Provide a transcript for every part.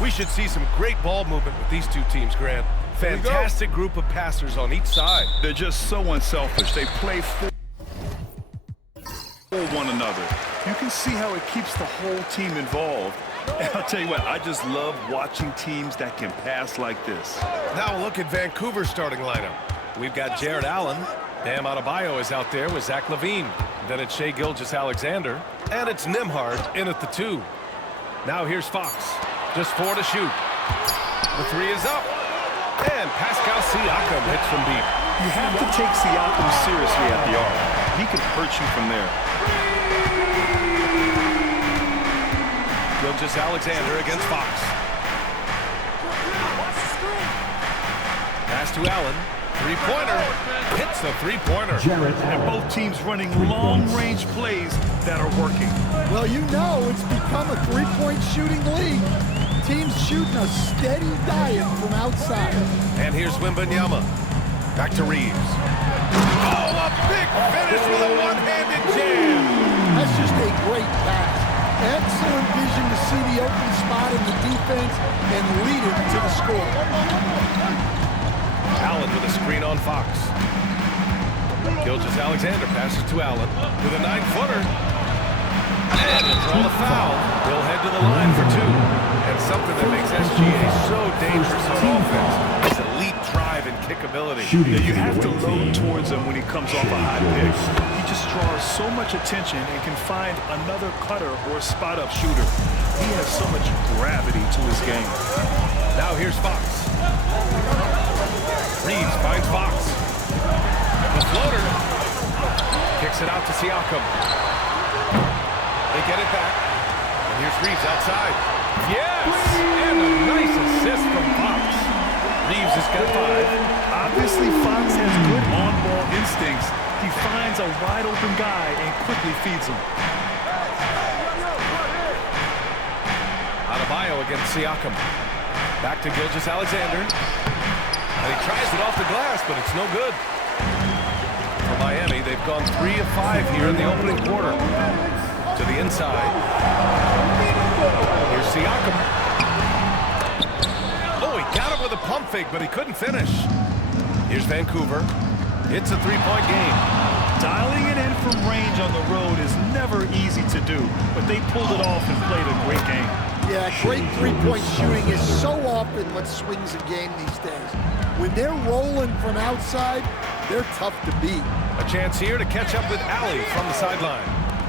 We should see some great ball movement with these two teams, Grant. Fantastic group of passers on each side. They're just so unselfish. They play for one another. You can see how it keeps the whole team involved. And I'll tell you what, I just love watching teams that can pass like this. Now look at Vancouver's starting lineup. We've got Jared Allen. Bam Adebayo is out there with Zach LaVine. Then it's Shai Gilgeous-Alexander. And it's Nembhard in at the 2. Now here's Fox. Just 4 to shoot. The 3 is up. And Pascal Siakam hits from deep. You have to take Siakam seriously at the arc. He can hurt you from there. Gilgeous-Alexander against Fox. Pass to Allen. Three-pointer. Hits a three-pointer. And both teams running long-range plays that are working. Well, you know it's become a three-point shooting league. Teams shooting a steady diet from outside. And here's Wembanyama. Back to Reeves. Oh, a big finish with a one-handed jam. That's just a great pass. Excellent vision to see the open spot in the defense and lead it to the score. Allen with a screen on Fox. Gilgeous-Alexander passes to Allen with a 9-footer. And he'll draw the foul. He'll head to the line for 2. And something that makes SGA so dangerous on offense is elite drive and kickability. You have to load towards him when he comes off a high pick. He just draws so much attention and can find another cutter or spot-up shooter. He has so much gravity to his game. Now here's Fox. Reeves finds Fox. The floater. Kicks it out to Siakam. They get it back. And here's Reeves outside. Yes! And a nice assist from Fox. Reeves has got 5. Obviously, Fox has good on-ball instincts. He finds a wide-open guy and quickly feeds him. Adebayo against Siakam. Back to Gilgeous-Alexander. And he tries it off the glass, but it's no good. For Miami, they've gone 3 of 5 here in the opening quarter. To the inside. Here's Siakam. Oh, he got him with a pump fake, but he couldn't finish. Here's Vancouver. It's a 3-point game. Dialing it in from range on the road is never easy to do, but they pulled it off and played a great game. Yeah, great three-point shooting is so often what swings a game these days. When they're rolling from outside, they're tough to beat. A chance here to catch up with Allie from the sideline.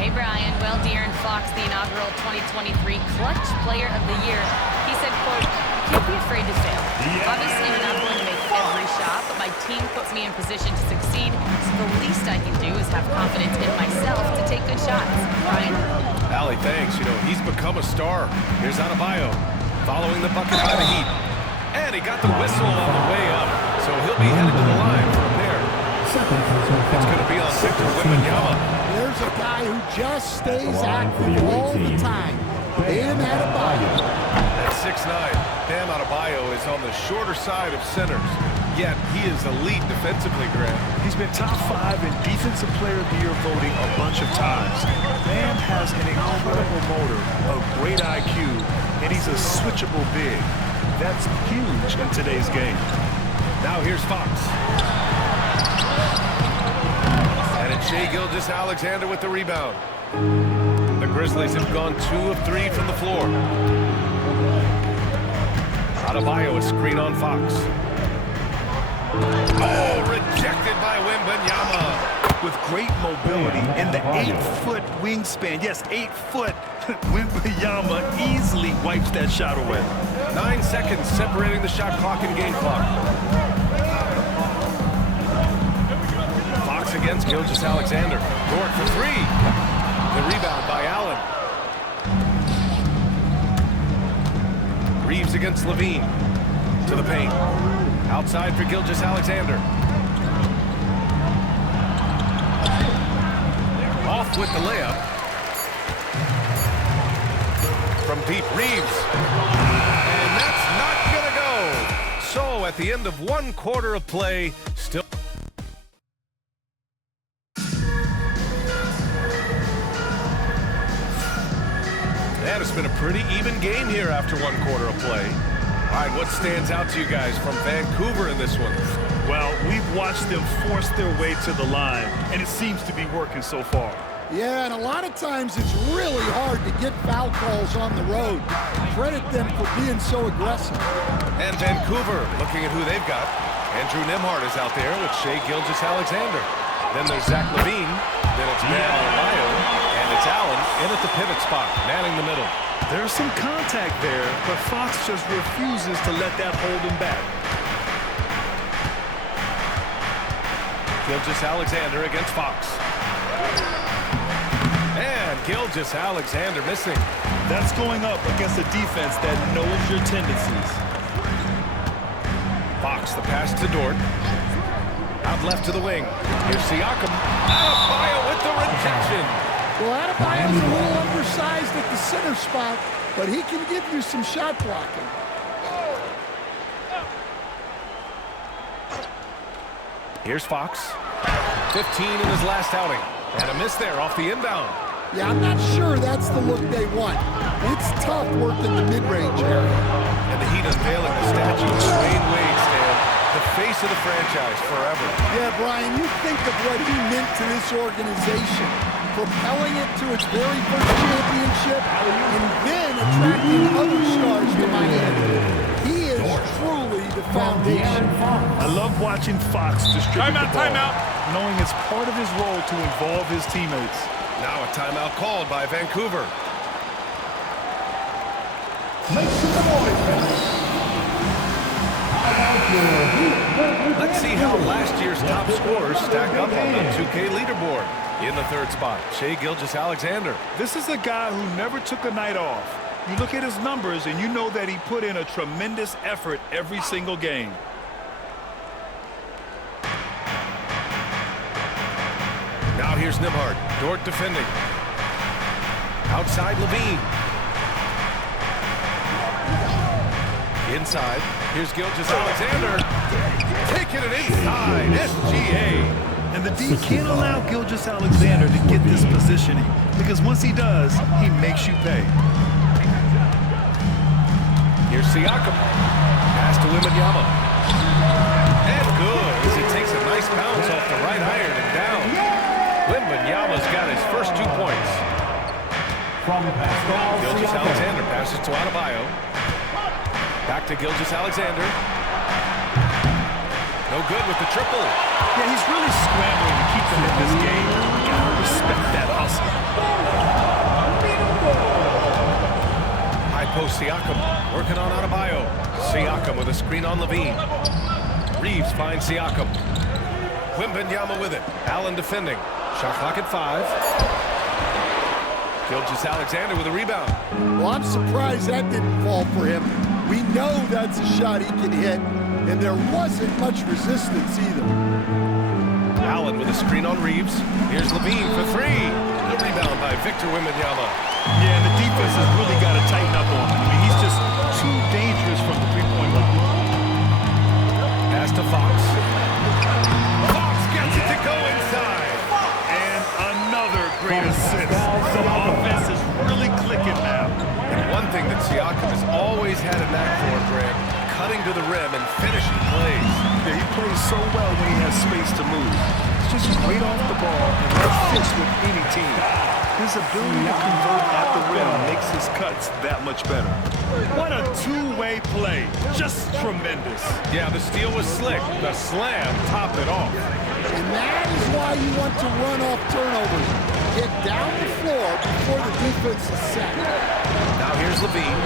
Hey, Brian. Well, De'Aaron Fox, the inaugural 2023 Clutch Player of the Year. He said, quote, "Can't be afraid to fail. Obviously, I'm not going to make every shot, but my team puts me in position to succeed, so the least I can do is have confidence in myself to take good shots." Brian? Allie, thanks. You know, he's become a star. Here's Adebayo, following the bucket by the Heat. And he got the whistle on the way up, so he'll be headed to the line from there. It's going to be on Victor Wembanyama. There's a guy who just stays active all the time. Bam Adebayo. At 6'9", Bam Adebayo is on the shorter side of centers, yet he is elite defensively, Grant. He's been top 5 in Defensive Player of the Year voting a bunch of times. Bam has an incredible motor, a great IQ, and he's a switchable big. That's huge in today's game. Now here's Fox. And it's Shai Gilgeous-Alexander with the rebound. The Grizzlies have gone 2 of 3 from the floor. Adebayo, a screen on Fox. Oh, rejected by Wembanyama. With great mobility and the 8-foot wingspan. Yes, 8 foot. Wembanyama easily wipes that shot away. 9 seconds separating the shot clock and game clock. Fox against Gilgeous-Alexander. Dort for 3. The rebound by Allen. Reeves against LaVine. To the paint. Outside for Gilgeous-Alexander. Off with the layup. From deep, Reeves. And that's not gonna go. So at the end of 1 quarter of play, still. And it's been a pretty even game here after one quarter of play. All right, what stands out to you guys from Vancouver in this one? Well, we've watched them force their way to the line, and it seems to be working so far. Yeah, and a lot of times it's really hard to get foul calls on the road. Credit them for being so aggressive. And Vancouver, looking at who they've got. Andrew Nembhard is out there with Shai Gilgeous-Alexander. Then there's Zach LaVine. Then it's Bam Adebayo. And it's Allen in at the pivot spot, manning the middle. There's some contact there, but Fox just refuses to let that hold him back. Gilgeous-Alexander against Fox. And Gilgeous-Alexander missing. That's going up against a defense that knows your tendencies. Fox, the pass to Dort. Out left to the wing. Here's Siakam. Adebayo with the rejection. Well, Adebayo's a little undersized at the center spot, but he can give you some shot blocking. Here's Fox. 15 in his last outing. And a miss there off the inbound. Yeah, I'm not sure that's the look they want. It's tough working the mid-range area. And the Heat unveiling the statue of Dwayne Wade, Stan, the face of the franchise forever. Yeah, Brian, you think of what he meant to this organization, propelling it to its very first championship, and then attracting other stars to Miami. He is truly the foundation. I love watching Fox distribute the ball, knowing it's part of his role to involve his teammates. Now a timeout called by Vancouver. Let's see how last year's top scorers stack up on the 2K leaderboard. In the third spot, Shai Gilgeous-Alexander. This is a guy who never took a night off. You look at his numbers and you know that he put in a tremendous effort every single game. Now here's Nembhard. Dort defending. Outside LaVine. Inside. Here's Gilgeous-Alexander. Taking it inside. SGA. And the D can't allow Gilgeous-Alexander to get this positioning, because once he does, he makes you pay. Here's Siakam. Pass to Wembanyama. And good as he takes a nice bounce off the right iron and down. Wembanyama's got his first 2 points. Gilgeous-Alexander passes to Adebayo. Back to Gilgeous-Alexander. No good with the triple. Yeah, he's really scrambling to keep them in this game. You gotta respect that hustle. High post Siakam working on Adebayo. Siakam with a screen on LaVine. Reeves finds Siakam. Wembanyama with it. Allen defending. Shot clock at 5. Gilgeous-Alexander with a rebound. Well, I'm surprised that didn't fall for him. We know that's a shot he can hit, and there wasn't much resistance either. Allen with a screen on Reeves. Here's LaVine for 3. The rebound by Victor Wembanyama. Yeah, and the defense has really got to tighten up on him. I mean, he's just too dangerous from the three-point line. Pass to Fox. Fox gets it to go inside. And another great assist. The offense is really clicking now. And one thing that Siakam has always had a knack for, Grant, cutting to the rim and finishing plays. Yeah, he plays so well when he has space to move. It's just great off the ball, and that fits with any team. His ability to convert at the rim makes his cuts that much better. What a two-way play. Just tremendous. Yeah, the steal was slick. The slam topped it off. And that is why you want to run off turnovers. Get down the floor before the defense is set. Now here's LaVine.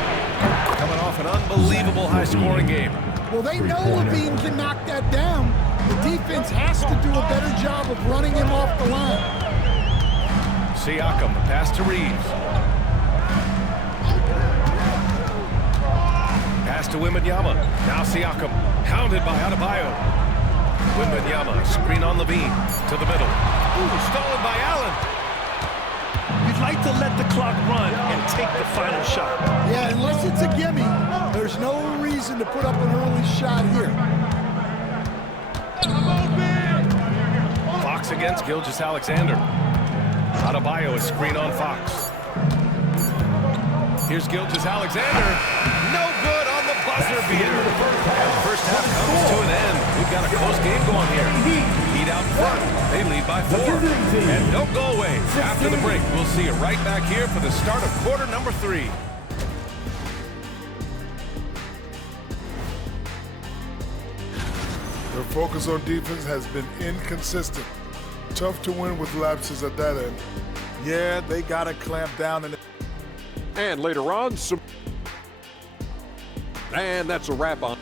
Coming off an unbelievable high-scoring game. Well, they know LaVine can knock that down. The defense has to do a better job of running him off the line. Siakam, the pass to Reeves. Pass to Wembanyama. Now Siakam, hounded by Adebayo. Wembanyama, screen on LaVine. To the middle. Ooh, stolen by Allen. You'd like to let the clock run and take the final shot. Yeah, unless it's a gimme, there's no reason to put up an early shot here. Fox against Gilgeous-Alexander. Adebayo is screen on Fox. Here's Gilgeous-Alexander. No good on the buzzer beater. And the first half comes to an end. We've got a close game going here. Heat out front. They lead by 4. And don't go away. After the break, we'll see you right back here for the start of quarter number 3. Their focus on defense has been inconsistent. Tough to win with lapses at that end. Yeah, they got to clamp down. And later on, and that's a wrap on.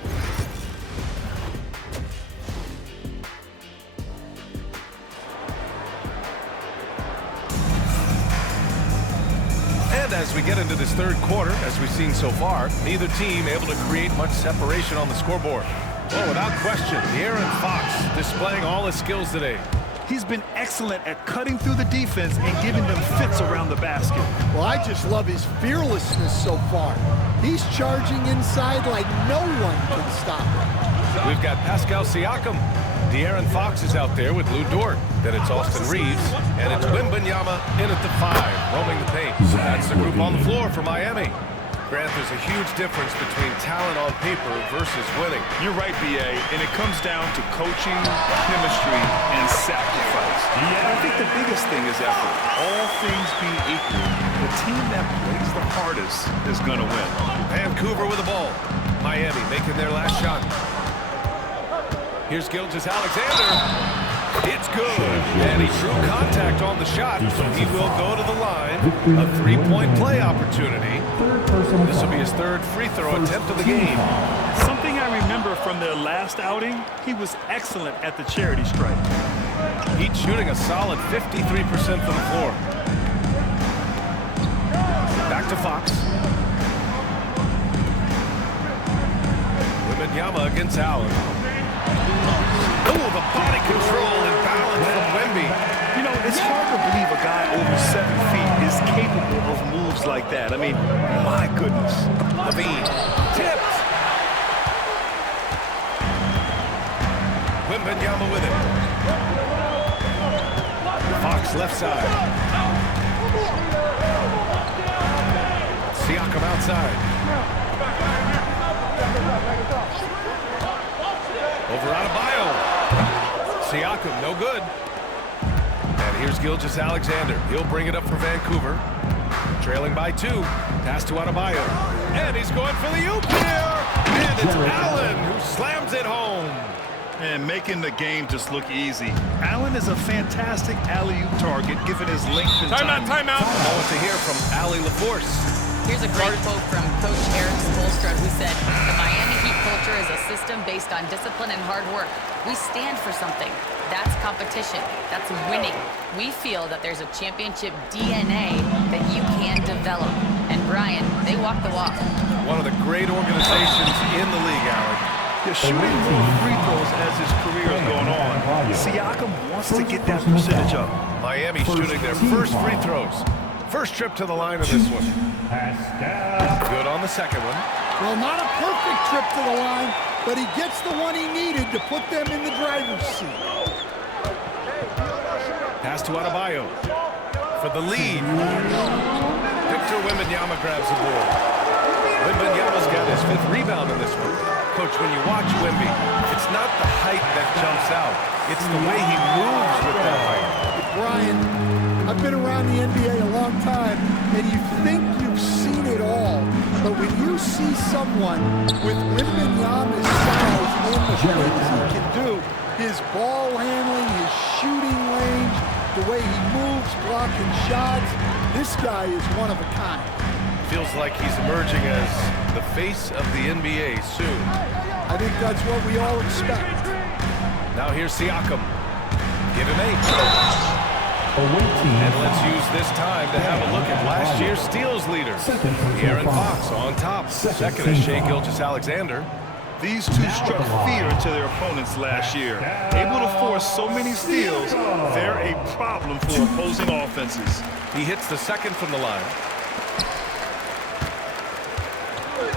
And as we get into this third quarter, as we've seen so far, neither team able to create much separation on the scoreboard. Well, without question, De'Aaron Fox displaying all his skills today. He's been excellent at cutting through the defense and giving them fits around the basket. Well, I just love his fearlessness so far. He's charging inside like no one can stop him. We've got Pascal Siakam. De'Aaron Fox is out there with Lou Dort. Then it's Austin Reeves, and it's Wembanyama in at the 5, roaming the paint. That's the group on the floor for Miami. Grant, there's a huge difference between talent on paper versus winning. You're right, B.A., and it comes down to coaching, chemistry, and sacrifice. I think the biggest thing is effort. All things being equal, the team that plays the hardest is going to win. Vancouver with the ball. Miami making their last shot. Here's Gilgeous-Alexander. It's good. And he drew contact on the shot, so he will go to the line. A 3-point play opportunity. This will be his third free throw attempt of the game. Something I remember from their last outing, he was excellent at the charity stripe. He's shooting a solid 53% from the floor. Back to Fox. Wembanyama against Allen. Oh, the body control and balance from Wemby. You know, it's hard to believe a guy over 7 feet is capable of moves like that. I mean, my goodness. Levine tipped. Wembanyama with it. Fox left side. Siakam outside. Over Adebayo. Siakam, no good. And here's Gilgeous-Alexander. He'll bring it up for Vancouver. Trailing by 2. Pass to Adebayo. And he's going for the oop here. And it's Allen who slams it home. And making the game just look easy. Allen is a fantastic alley-oop target given his length and time. Timeout. I want to hear from Allie LaForce. Here's a great quote from Coach Eric Spoelstra, who said, "The Miami Heat culture is a system based on discipline and hard work. We stand for something. That's competition. That's winning. We feel that there's a championship DNA that you can develop." And Brian, they walk the walk. One of the great organizations in the league, Allen. They're shooting more free throws as his career is going on. Siakam wants to get that percentage up. Miami shooting their first free throws. First trip to the line of this one. Good on the second one. Well, not a perfect trip to the line, but he gets the one he needed to put them in the driver's seat. Pass to Adebayo for the lead. Victor Wembanyama grabs the ball. Wembanyama's got his 5th rebound in this one. Coach, when you watch Wemby, it's not the height that jumps out. It's the way he moves with that height. Brian, I've been around the NBA a long time, and you think you've seen it all. But when you see someone with Wembanyama's size and the things he can do, his ball handling, his shooting range, the way he moves, blocking shots, this guy is one of a kind. Feels like he's emerging as the face of the NBA soon. I think that's what we all expect. Now here's Siakam. Give him 8. And let's use this time to have a look at last year's steals leader. De'Aaron Fox on top. Second is Shai Gilgeous-Alexander. These two struck fear into their opponents last year. Able to force so many steals, they're a problem for opposing offenses. He hits the second from the line.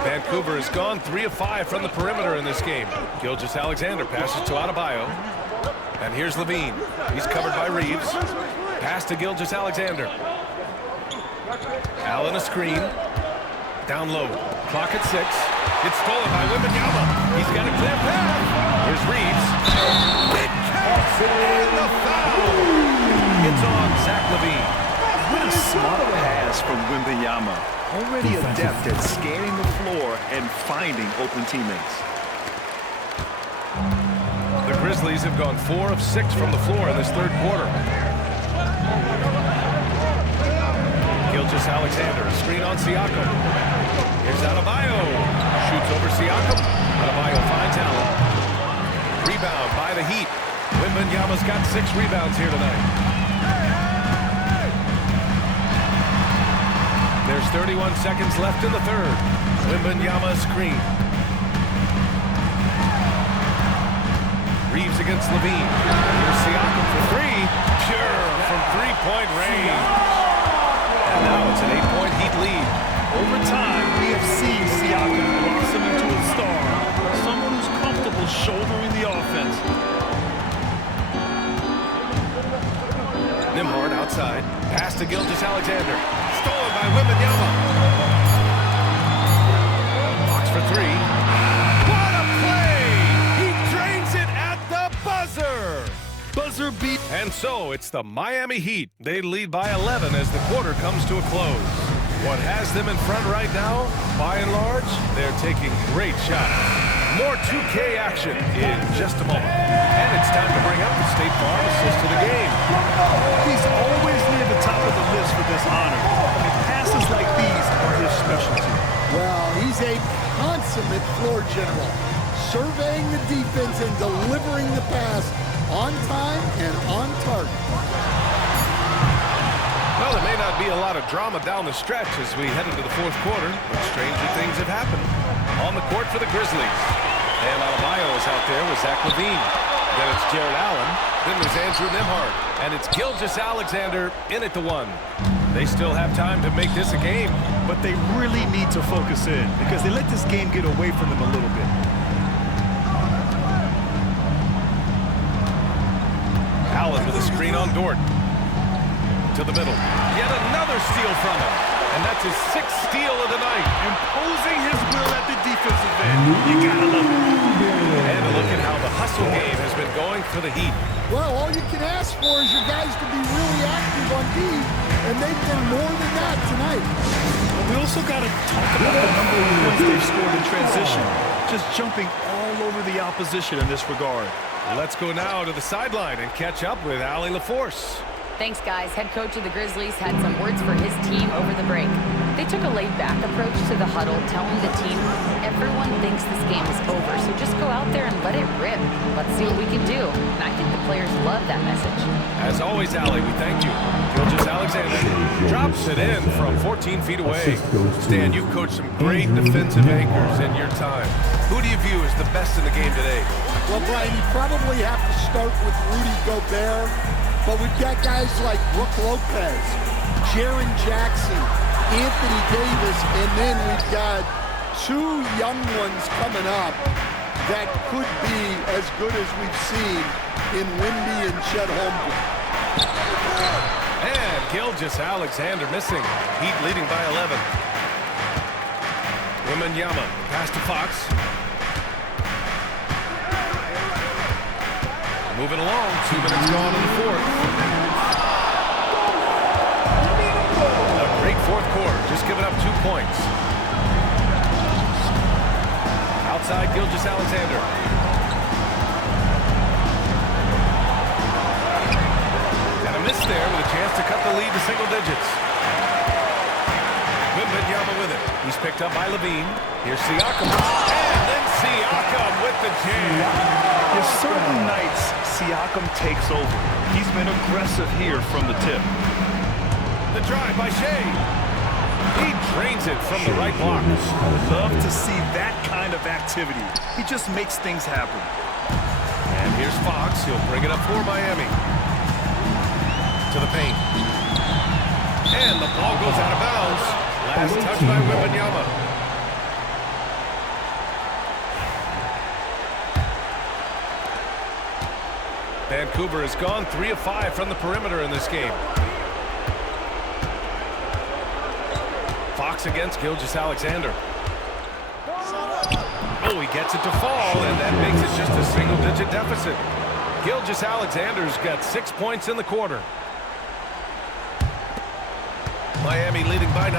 Vancouver has gone 3 of 5 from the perimeter in this game. Gilgeous-Alexander passes to Adebayo. And here's Levine. He's covered by Reeves. Pass to Gilgeous-Alexander. Allen a screen. Down low. Clock at 6. It's stolen by Wembanyama. He's got a clear path. Here's Reeves. It counts. And the foul. It's on Zach LaVine. What a smart pass from Wembanyama. Already adept at scanning the floor and finding open teammates. The Grizzlies have gone 4 of 6 from the floor in this third quarter. Gilgeous-Alexander, a screen on Siakam. Here's Adebayo. Shoots over Siakam. Adebayo finds Allen. Rebound by the Heat. Wembanyama's got 6 rebounds here tonight. There's 31 seconds left in the third. Wembanyama screen. Reeves against LaVine. Here's Siakam for 3. Pure from three-point range. And now it's an 8-point Heat lead. Over time, we have seen Siakam blossom into a star. Someone who's comfortable shouldering the offense. Nembhard outside. Pass to Gilgeous-Alexander. Stolen by Wembanyama. Box for 3. What a play! He drains it at the buzzer! Buzzer beat. And so it's the Miami Heat. They lead by 11 as the quarter comes to a close. What has them in front right now? By and large, they're taking great shots. More 2K action in just a moment. And it's time to bring up the State Farm assist of the game. He's always near the top of the list for this honor. And passes like these are his specialty. Well, he's a consummate floor general, surveying the defense and delivering the pass on time and on target. Well, there may not be a lot of drama down the stretch as we head into the fourth quarter, but stranger things have happened. On the court for the Grizzlies. And Adebayo is out there with Zach LaVine. Then it's Jared Allen. Then there's Andrew Nembhard. And it's Gilgeous-Alexander in at the 1. They still have time to make this a game. But they really need to focus in because they let this game get away from them a little bit. Allen with a screen on Dort. To the middle. Yet another steal from him. And that's his 6th steal of the night. Imposing his will at the defensive end. You gotta love it. And a look at how the hustle game has been going for the Heat. Well, all you can ask for is your guys to be really active on D, and they've been more than that tonight. We also got to talk about the number of points they've scored in transition. Just jumping all over the opposition in this regard. Let's go now to the sideline and catch up with Allie LaForce. Thanks, guys. Head coach of the Grizzlies had some words for his team over the break. They took a laid-back approach to the huddle, telling the team, everyone thinks this game is over, so just go out there and let it rip. Let's see what we can do. And I think the players love that message. As always, Allie, we thank you. Gilgeous-Alexander drops it in from 14 feet away. Stan, you've coached some great defensive anchors in your time. Who do you view as the best in the game today? Well, Brian, you probably have to start with Rudy Gobert, but we've got guys like Brook Lopez, Jaren Jackson, Anthony Davis, and then we've got 2 young ones coming up that could be as good as we've seen in Wemby and Chet Holmgren. And Gilgeous-Alexander missing. Heat leading by 11. Wembanyama, pass to Fox. Moving along, 2 minutes gone in the fourth. A great fourth quarter, just giving up 2 points. Outside, Gilgeous-Alexander. And a miss there with a chance to cut the lead to single digits. Wembanyama with it. He's picked up by LaVine. Here's Siakam. And then Siakam with the jam. There's certain nights Siakam takes over. He's been aggressive here from the tip. The drive by Shea. He drains it from the right block. Love to see that kind of activity. He just makes things happen. And here's Fox. He'll bring it up for Miami. To the paint. And the ball goes out of bounds. Last touch by Wembanyama. Vancouver has gone 3 of 5 from the perimeter in this game. Fox against Gilgeous-Alexander. Oh, he gets it to fall, and that makes it just a single-digit deficit. Gilgeous-Alexander's got 6 points in the quarter. Miami leading by 9.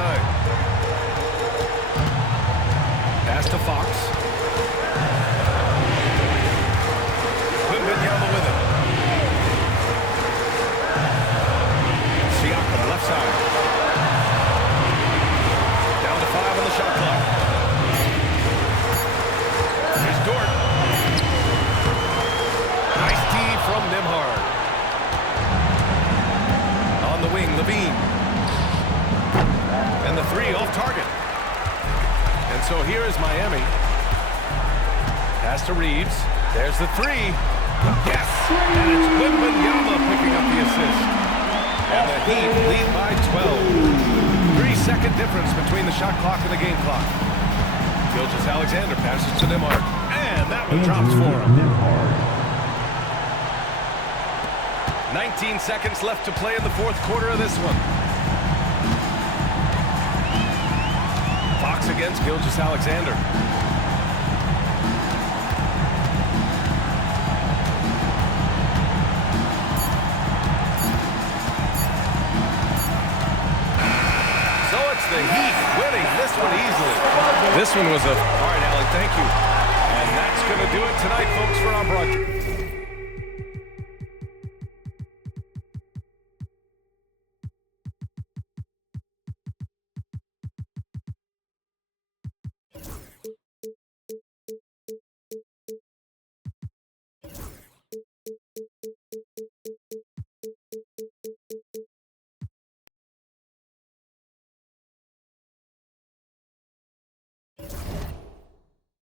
Pass to Fox. Wembanyama with it. Siakam left side. Down to 5 on the shot clock. Here's Dort. Nice D from Nembhard. On the wing, Levine. And the 3 off target. And so here is Miami. Pass to Reeves. There's the 3. Yes! And it's Wembanyama picking up the assist. And the Heat lead by 12. 3-second difference between the shot clock and the game clock. Gilgeous-Alexander passes to Nembhard. And that one drops for him. 19 seconds left to play in the fourth quarter of this one. Fox against Gilgeous-Alexander. So it's the Heat winning this one easily. This one was a... All right, Allie, thank you. And that's going to do it tonight, folks, for our broadcast.